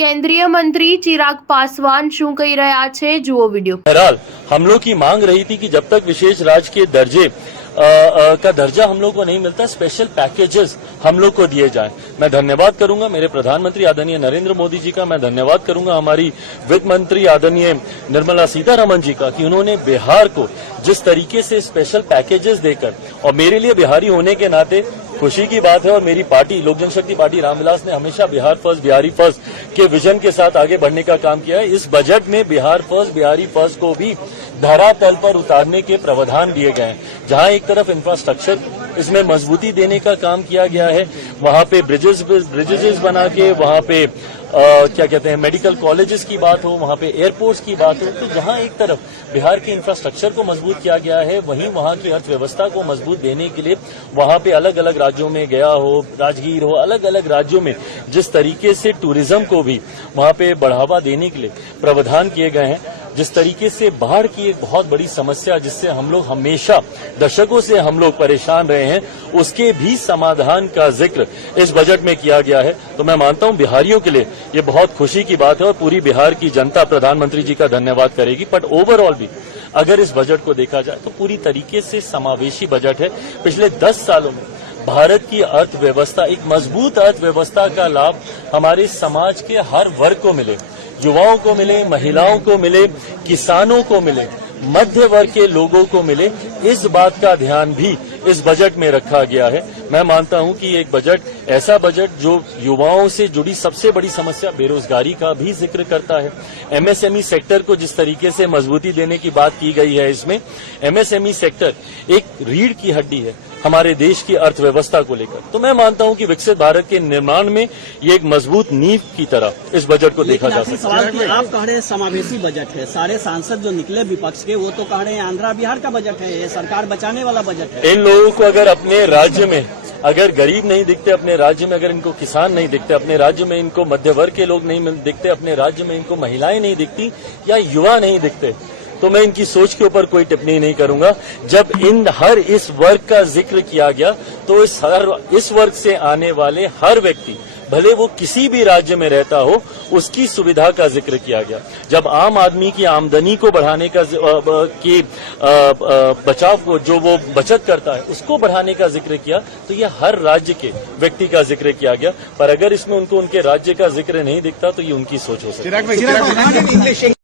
केंद्रीय मंत्री चिराग पासवान શું કહી રહ્યા છે જુઓ वीडियो। बहरहाल हम लोग की मांग रही थी कि जब तक विशेष राज्य के दर्जे का दर्जा हम लोग को नहीं मिलता, स्पेशल पैकेजेस हम लोग को दिए जाएं। मैं धन्यवाद करूंगा मेरे प्रधानमंत्री आदरणीय नरेंद्र मोदी जी का, मैं धन्यवाद करूंगा हमारी वित्त मंत्री आदरणीय निर्मला सीतारमण जी का कि उन्होंने बिहार को जिस तरीके से स्पेशल पैकेजेस देकर, और मेरे लिए बिहारी होने के नाते खुशी की बात है, और मेरी पार्टी लोक जनशक्ति पार्टी रामविलास ने हमेशा बिहार फर्स्ट बिहारी फर्स्ट के विजन के साथ आगे बढ़ने का काम किया है। इस बजट में बिहार फर्स्ट बिहारी फर्स्ट को भी धरातल पर उतारने के प्रावधान दिए गए हैं। जहां एक तरफ इंफ्रास्ट्रक्चर इसमें मजबूती देने का काम किया गया है, वहां पे ब्रिजेस बना के, वहां पे क्या कहते हैं मेडिकल कॉलेजेस की बात हो, वहां पे एयरपोर्ट्स की बात हो, तो जहां एक तरफ बिहार के इंफ्रास्ट्रक्चर को मजबूत किया गया है, वहीं वहां की अर्थव्यवस्था को मजबूत देने के लिए वहां पे अलग अलग राज्यों में गया हो, राजगीर हो, अलग अलग राज्यों में जिस तरीके से टूरिज्म को भी वहां पे बढ़ावा देने के लिए प्रावधान किए गए हैं, जिस तरीके से बाढ़ की एक बहुत बड़ी समस्या जिससे हम लोग हमेशा दशकों से हम लोग परेशान रहे हैं, उसके भी समाधान का जिक्र इस बजट में किया गया है। तो मैं मानता हूं बिहारियों के लिए ये बहुत खुशी की बात है और पूरी बिहार की जनता प्रधानमंत्री जी का धन्यवाद करेगी। बट ओवरऑल भी अगर इस बजट को देखा जाए तो पूरी तरीके से समावेशी बजट है। पिछले 10 सालों में भारत की अर्थव्यवस्था, एक मजबूत अर्थव्यवस्था का लाभ हमारे समाज के हर वर्ग को मिले, युवाओं को मिले, महिलाओं को मिले, किसानों को मिले, मध्य वर्ग के लोगों को मिले, इस बात का ध्यान भी इस बजट में रखा गया है। मैं मानता हूं कि एक बजट, ऐसा बजट जो युवाओं से जुड़ी सबसे बड़ी समस्या बेरोजगारी का भी जिक्र करता है। एमएसएमई सेक्टर को जिस तरीके से मजबूती देने की बात की गई है, इसमें एमएसएमई सेक्टर एक रीढ़ की हड्डी है हमारे देश की अर्थव्यवस्था को लेकर। तो मैं मानता हूं कि विकसित भारत के निर्माण में ये एक मजबूत नींव की तरह इस बजट को देखा जा सकता है। आप कह रहे हैं समावेशी बजट है, सारे सांसद जो निकले विपक्ष के वो तो कह रहे हैं आंध्रा बिहार का बजट है, ये सरकार बचाने वाला बजट है। इन लोगों को अगर अपने राज्य में अगर गरीब नहीं दिखते, अपने राज्य में अगर इनको किसान नहीं दिखते, अपने राज्य में इनको मध्य वर्ग के लोग नहीं दिखते, अपने राज्य में इनको महिलाएं नहीं दिखती या युवा नहीं दिखते, तो मैं इनकी सोच के ऊपर कोई टिप्पणी नहीं करूंगा। जब इन हर इस वर्ग का जिक्र किया गया तो इस वर्ग से आने वाले हर व्यक्ति, भले वो किसी भी राज्य में रहता हो, उसकी सुविधा का जिक्र किया गया। जब आम आदमी की आमदनी को बढ़ाने का बचाव को, जो वो बचत करता है, उसको बढ़ाने का जिक्र किया, तो ये हर राज्य के व्यक्ति का जिक्र किया गया। पर अगर इसमें उनको उनके राज्य का जिक्र नहीं दिखता तो ये उनकी सोच हो सकती है।